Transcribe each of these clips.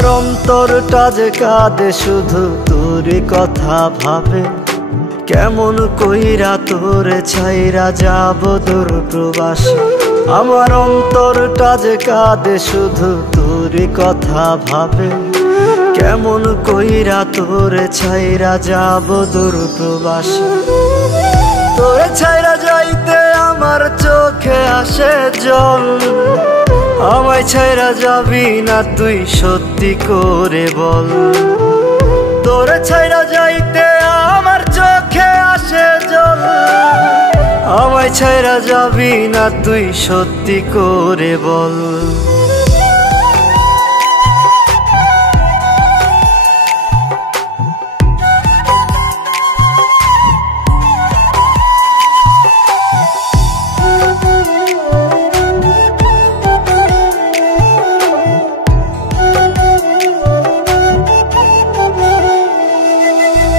আমার অন্তরটা যে কাঁদে শুধু তোরই কথা ভাবে। কেমন কইরা তোরে ছাইরা যাব দূর প্রবাসে। আমার অন্তরটা যে কাঁদে শুধু তোরই কথা ভাবে। কেমন কইরা তোরে ছাইরা যাব দূর প্রবাসে। তোরে ছাইরা যাইতে আমার চোখে আসে জল। আমায় ছাইরা যাবি না তুই সত্যি করে বল। তোরে ছাইরা যাইতে আমার চোখে আসে জল। আমায় ছাইরা যাবি না তুই সত্যি করে বল।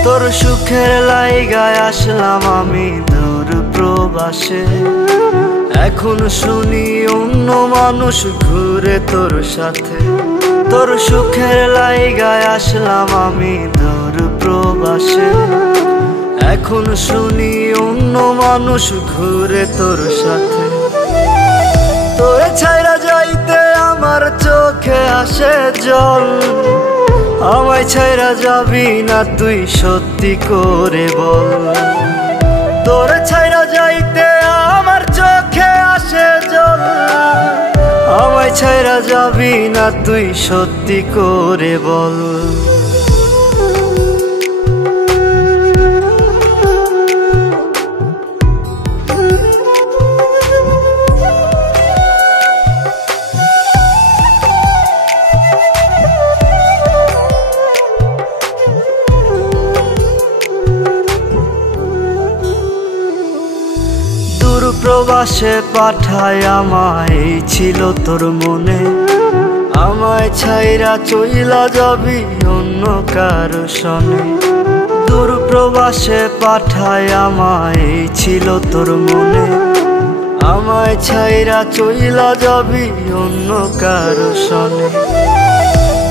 তোর সুখের লাইগায় আসলাম আমি দূর প্রবাসে। এখন শুনি অন্য মানুষ ঘুরে তোর সাথে। তোর সুখের লাইগায় আসলাম আমি দূর প্রবাসে। এখন শুনি অন্য মানুষ ঘুরে তোর সাথে। তোরে ছাইরা যাইতে আমার চোখে আসে জল। আমায় ছাইরা যাবি না তুই সত্যি করে বল। তোরে ছাইরা যাইতে আমার চোখে আসে জল। আমায় ছাইরা যাবি না তুই সত্যি করে বল। প্রবাসে পাঠায় আমায় ছিল তোর মনে। আমায় ছাইরা চইলা যাবি অন্য কারো সনে। দূর প্রবাসে পাঠায় আমায় ছিল তোর মনে। আমায় ছাইরা চইলা যাবি অন্য কারো সনে।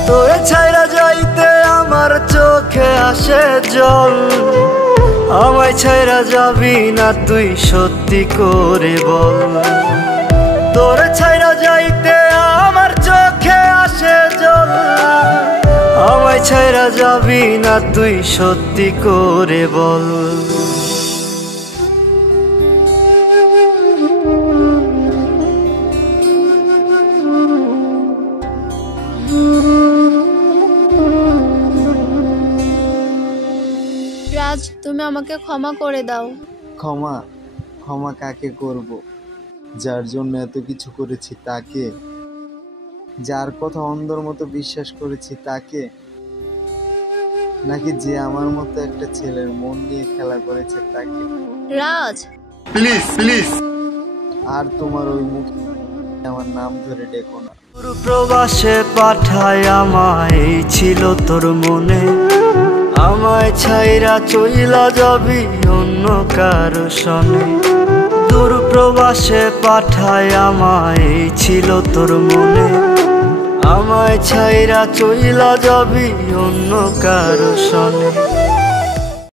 তোরে ছাইরা যাইতে আমার চোখে আসে জল। আমায় ছাইরা যাবি না তুই সত্যি করে বল। তোরে ছাইরা যাইতে আমার চোখে আসে জল। আমায় ছাইরা যাবি না তুই সত্যি করে বল। রাজ, তুমি আমাকে ক্ষমা করে দাও। ক্ষমা? ক্ষমা কাকে করব? যার জন্য এত কিছু করেছি তাকে? যার কথা অন্ধর মতো বিশ্বাস করেছি তাকে? নাকি যে আমার মতো একটা ছেলের মন নিয়ে খেলা করেছে তাকে? রাজ প্লিজ প্লিজ, আর তোমার ওই মুখ আমার নাম ধরে ডেকো না। প্রবাসে পাঠায় আমায় ছিল তোর মনে। আমায় ছাইরা চইলা যাবি অন্য কারো সনে। দূর প্রবাসে পাঠায় আমায় ছিল তোর মনে। আমায় ছাইরা চইলা যাবি অন্য কারো সনে।